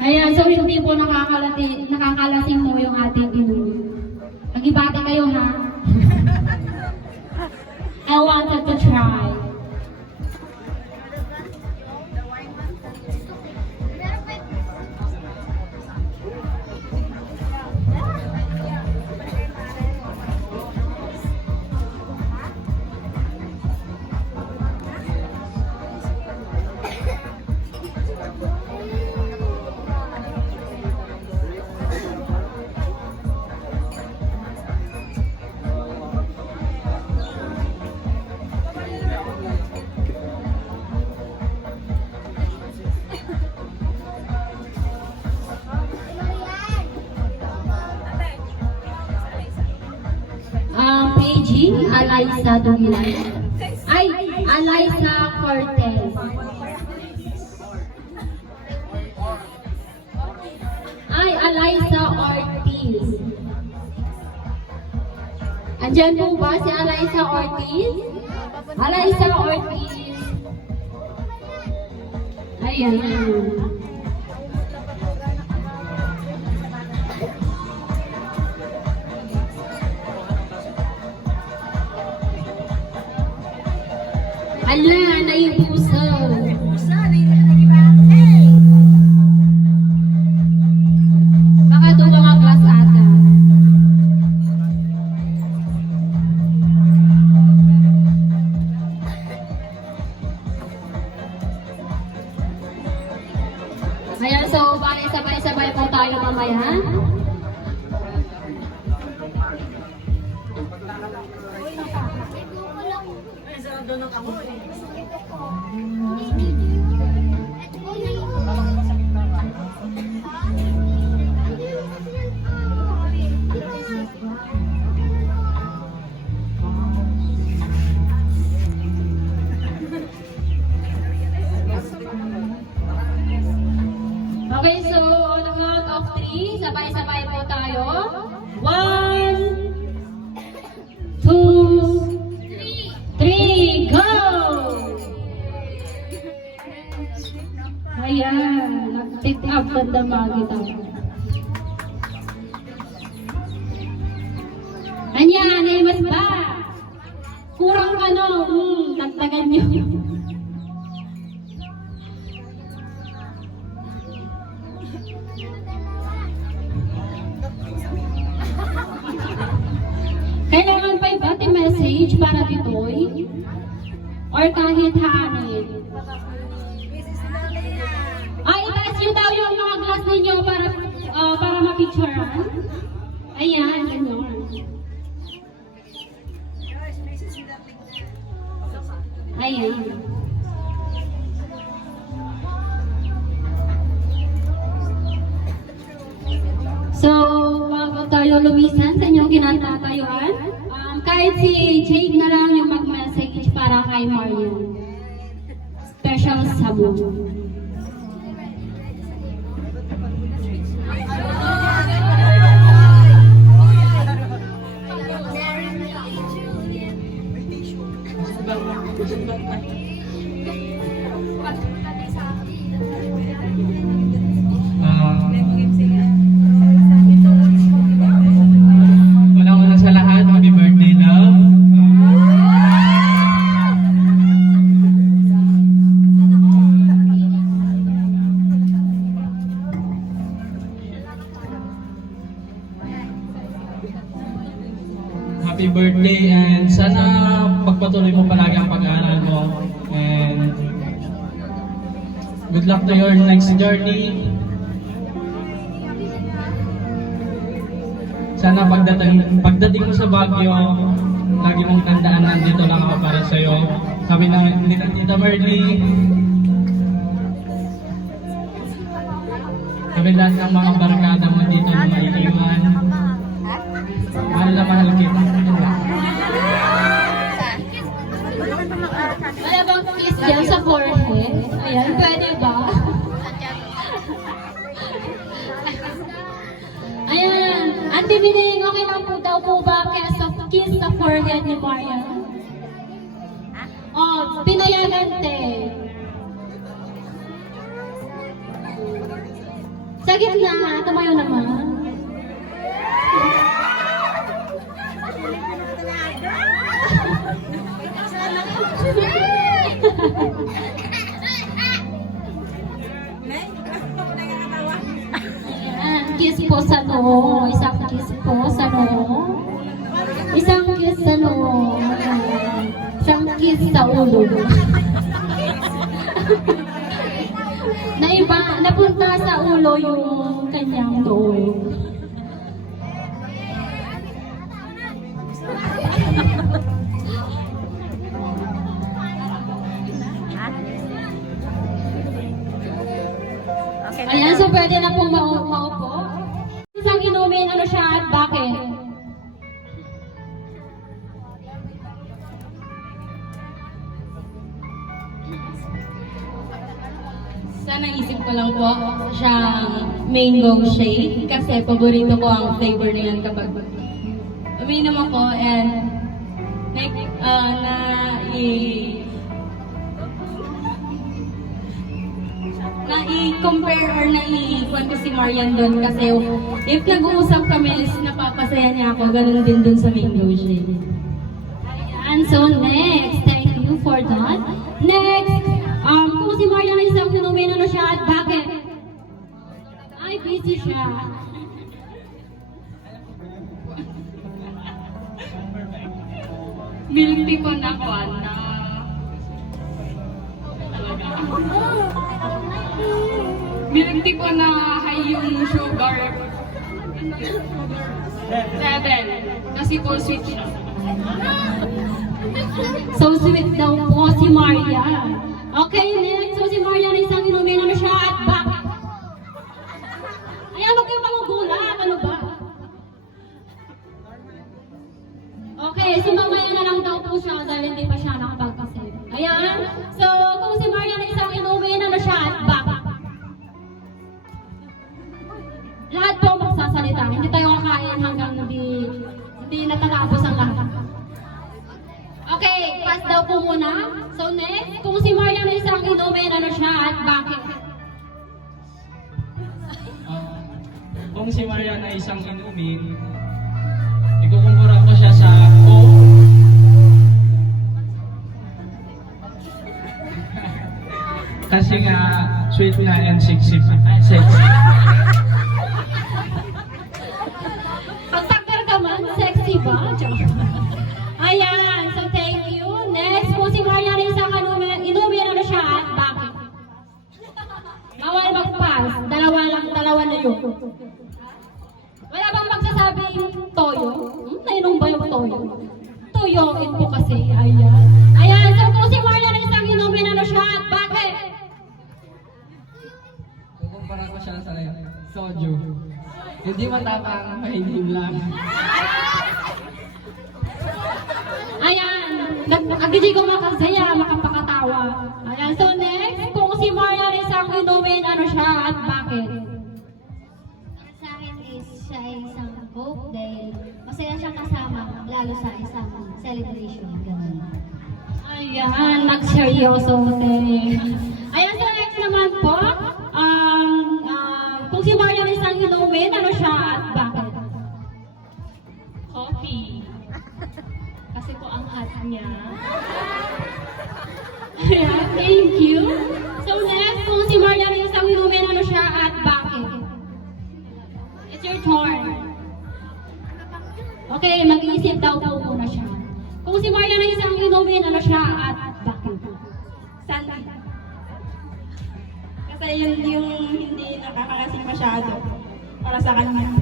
Ayan, so hindi po nakakalasing po yung ating inuwi. Mag-ibate kayo ha. I wanted to try. PG, Alaysa Dumilan. Ay, Alaysa Cortez. Ay, Alaysa Ortiz. Andyan po ba si Alaysa Ortiz? Alaysa Ortiz. Ayan. Ala, naipuso. Baka doon mga class ata. Ayan, so bali sabay-sabay po tayo mamaya. Okay, so on the count of 3, sabay-sabay po tayo. 1, 2, 3, go! Ayan, nag-pick up na damagi tayo. Ayan, ay mas ba? Kurang tagtagan nyo. Kailangan pa ibati message para ditoy? Or kahit hanin? Ay, itaas nyo daw yung mga glass ninyo para mapicturean. Ayan, ganyan. Ayan. So, bago tayo lumisan sa inyong kinatatayuan, kahit si Jake na lang yung mag-message para kay Marian. Special sabon. Una-una sa lahat, happy birthday, love. Happy birthday, and sana pagpatuloy mo palagi ang pag-aaral mo, and good luck to your next journey. Sana pagdating mo sa Baguio, lagi mong tandaan, nandito lang ako para sa'yo. Sabi nila Tita Merly, sabi lahat ng mga barkada mo dito na maiiwan. Mahal na mahal kita. Wala bang kiss dyan sa forehead? Ayan, pwede ba? Ayan, Auntie Mining, okay lang po daw po ba kiss sa forehead ni Marian? Oh, pinayagan te. Sa gitna, tumayo naman. Ayan, kiss po sa noo. Isang kiss po sa noo. Isang kiss sa noo. Isang kiss sa ulo. Napunta sa ulo yung kanyang noo. Ayan, so pwede na pong maupo. Isang inumin, ano siya at bakit? Sa naisip ko lang po siyang mango shake kasi paborito ko ang flavor na yan kapag uminom ako and na-i-compare or na-i-kwan ko si Marian doon kasi if nag-uusap kami is napapasaya niya ako, ganun din doon sa mango shake. And so next, thank you for that. Next, kung si Marian ay isang inumin, ano siya at bakit? Ay, busy siya. Milk tea ko na kwan na milk tea ko na high yung sugar 7 kasi po sweet siya. So sweet daw po si Marian. Okay, next. So si Marian ay isang inumin, ano siya at bakit? Ay, ano kayo magugulat? Ano ba? Okay, so mamaya na lang daw po siya dahil hindi pa siya nakapagpasave. Ayan. So, kung si Marian ay isang inumin, ano siya at bakit? Lahat po magsasalita. Hindi tayo kakain hanggang hindi natatapos ang lahat. Okay, pass daw po muna. So next, kung si Marian ay isang inumin, ano siya at bakit? Kung si Marian ay isang inumin, ikukumpara ko siya sa Coke. Kasi nga, sweet na and sexy. Pagtakar ka man, sexy ba? Ayan, so thank you. Next, kung si Marian ay isang inumin, ano siya at bakit? Bawal mag-pass. Dalawa na yun. Wala bang magsasabing toyo? Nainom ba yung toyo? Toyoin po kasi. Ayan. Ayan, so kung si Marian ay isang inumin, ano siya at bakit? Kukumpara ko siya sa soju. Hindi matapang, mahinim lang. Ayan, nag-agiji ko makasaya, makapakatawa. Ayan, so next, kung si Marian ay isang inumin, ano siya at bakit? Sa akin is siya ay isang Coke dahil masaya siyang kasama, lalo sa isang celebration. Ganun. Ayan, nagseryoso din. Ayan, so next naman po, kung si Marian ay isang inumin, ano siya at bakit? Coffee. Kasi po ang hot niya. Ayan, thank you. So next, kung si Marian ay isang inumin, ano siya at bakit? It's your turn. Okay, mag-iisip daw po muna siya. Kung si Marian ay isang inumin, ano siya at bakit? Sandy. Kasi yun yung hindi nakakalasing masyado para sa kanya.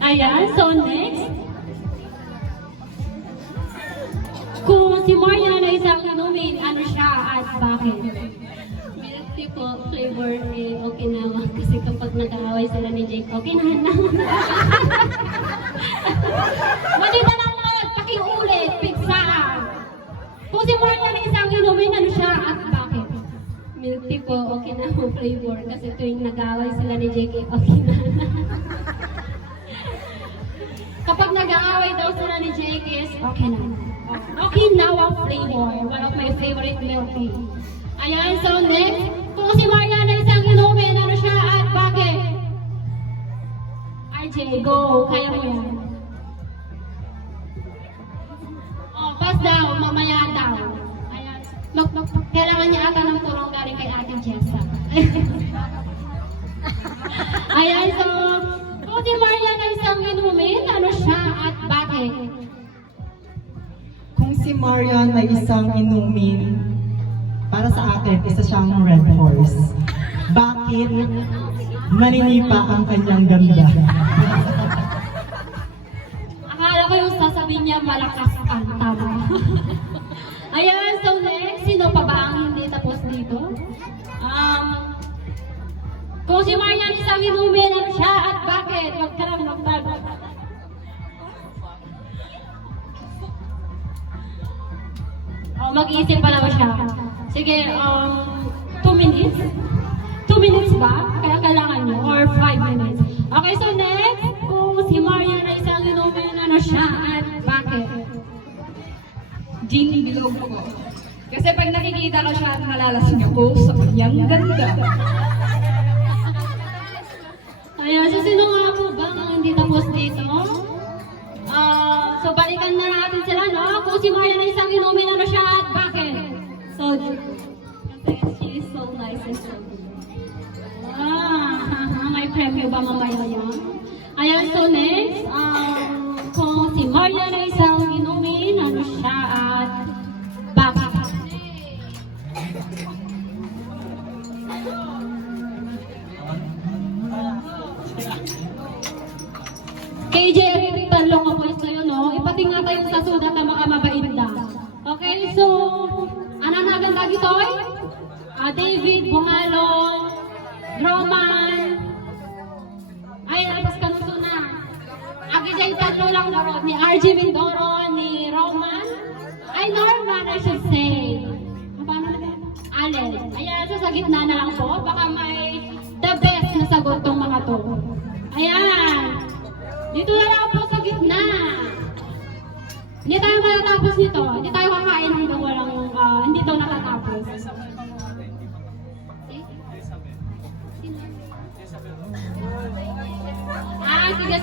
Ayan, so next. Kung si Marian ay isang inumin, ano siya at bakit? Milk tea po, flavor ni Okinawa. Kasi kapag nag-aaway sila ni Jake, Okinawa. Mali na lang ulit, pakiulit, pigsaan. Kung si Marian ay isang inumin, ano siya at bakit? Milk tea po, Okinawa flavor. Kasi tuwing nag-aaway sila ni Jake, Okinawa. Kapag nag-aaway daw sila ni Jake is Okinawa flavor. One of my favorite milk tea. Ayan, so next, kung si Marian ay isang inumin, ano siya at bakit? kaya mo yan. Pass daw, mamaya daw. Ayan. Kailangan niya ata ng tulong galing kay Ate Jessa. Ayan, so, kung si Marian ay isang inumin, ano siya at bakit? Kung si Marian ay isang inumin, para sa akin, isa siyang red horse. Bakit? Maninipa ang kanyang ganda. Akala ko yung sasabihin niya malakas ang tama. Ayan, so next, sino pa ba ang hindi tapos dito? Kung si Marian isang inumin, ano siya at bakit? Huwag ka lang magtago. Mag-iisip pa lang siya. Sige, 2 minutes? 2 minutes ba? Kaya kailangan niyo? Or 5 minutes? Okay, so next, kung si Marian ay isang inumin, ano siya at bakit? Gin bilog ko. Kasi pag nakikita ko siya, nalalasing ako sa kanyang ganda. Ayan, so sino nga po ba ang hindi tapos dito? So balikan na natin sila, no? Kung si Marian ay isang inumin, ano siya at bakit? Soju. Kasi she is so nice and so good. May premyo ba mamaya yan? Ayan, so next, kung si Marian ay isang inumin, ano siya at bakit? KJ, tanong ako sa'yo, no? Ipating nga tayo sa sudat na makamabait na. Okay, so, ananagan lagi toy? David, Bungalo, Roman, ay, tapos kanuso na. Agi dyan tatlo lang na ni RG Mindoro, ni Roman, ay, Norman, I should say. Paano na? Allen. Ayan, so sa gitna na lang po. Baka may the best na sagot tong mga to. Ayan. Dito na lang po sa gitna. Hindi tayo matatapos nito. Hindi tayo kakain hanggang walang, hindi ito nakatapos.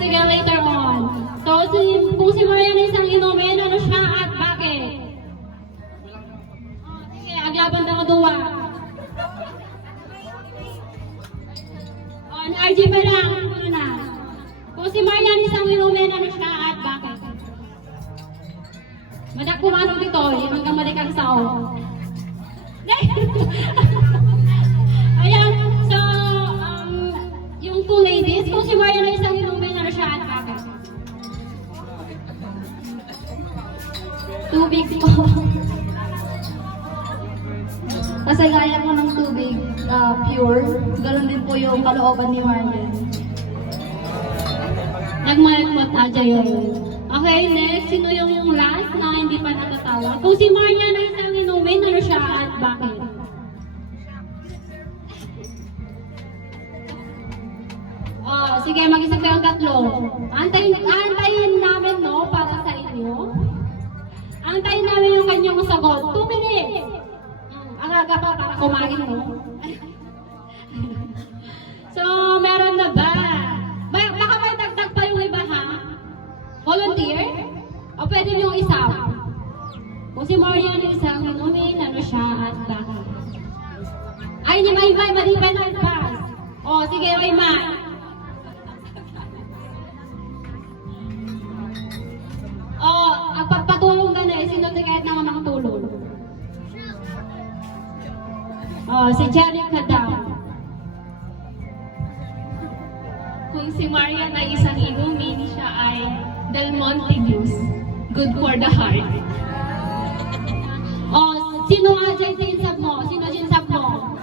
Sige, later on. So, kung si Marian ay isang inumin, ano siya at bakit? Sige, aglaban na kaduwa. RG pa lang, ano na. Kung si Marian isang inumin, ano siya at bakit? Madak pumanong dito, hanggang madikang sao. Ayan, so, yung two ladies, kung si Marian ay isang inumin, ano siya at bakit? Tubig po. Kasi gaya po ng tubig, pure, ganun din po yung kalooban ni Marian. Nagmalakmot aja yun. Okay, next, sino yung last na hindi pa natatawa? Kung si Marian ay isang inumin, ano siya at bakit? Sige, mag-isa kayong tatlo. Antayin namin, no, para sa inyo. Antayin namin yung kanyang sagot. 2 minutes! Ang aga pa para kumain, no? So, meron na ba? Baka may dagdag pa yung iba, ha? Volunteer? O pwede yung isa? Kung si Marian yung isang inumin, ano siya at bakit? Ay, ni Maymay, maliban ang pass. O, sige, Maymay. Ang pagpatulong ka na, sino kahit naman makatulong? Si Jerica daw. Kung si Marian ay isang inumin, siya ay Del Monte Juice. Good for the heart. Sino nga dyan sinsab mo? Sino sinsab mo?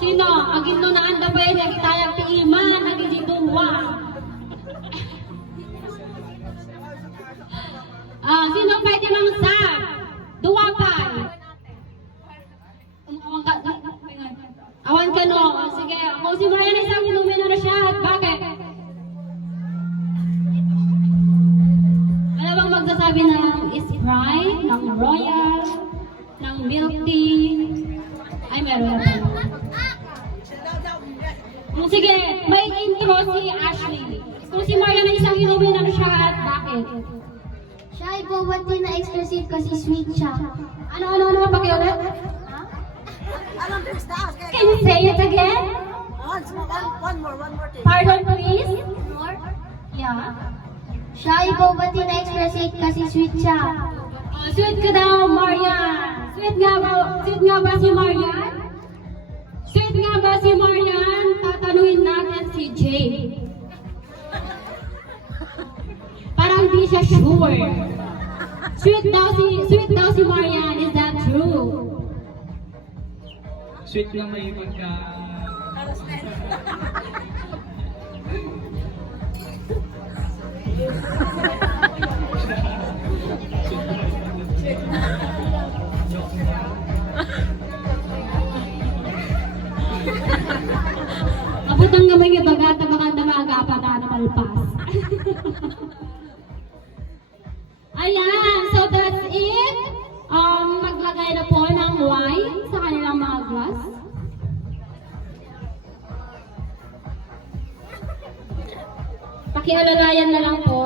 Sino? Ang ginto na anda ba yun? Nagitayag ti iman, nagigitungwa. Sino pwede mang sab? Duwapay. Awan ka no. Sige, kung si Marian ay isang inumin, ano siya at bakit? Ano bang magsasabi ng Sprite, ng Royal, ng milk tea? Ay, meron na po. Sige, may intro si Ashley. Kung si Marian ay isang inumin ng siya at bakit? Siya ay bobati na exclusive kasi sweet siya. Ano, pakiulit? Can you say it again? One more thing. Pardon, please? More? Yeah. Siya ay bobati na exclusive kasi sweet siya. Sweet ka daw, Marian. Sweet nga ba si Marian? Sweet nga ba si Marian? Tatanungin natin si Jay. Parang di siya sure. Sweet daw si Marian. Is that true? Sweet na may pagka... Abot ang gamay nga baga, tabakan-tabaga, patana palpas. Ayan, so that's it. Maglagay na po ng wine sa kanilang mga glass. Pakialalayan na lang po.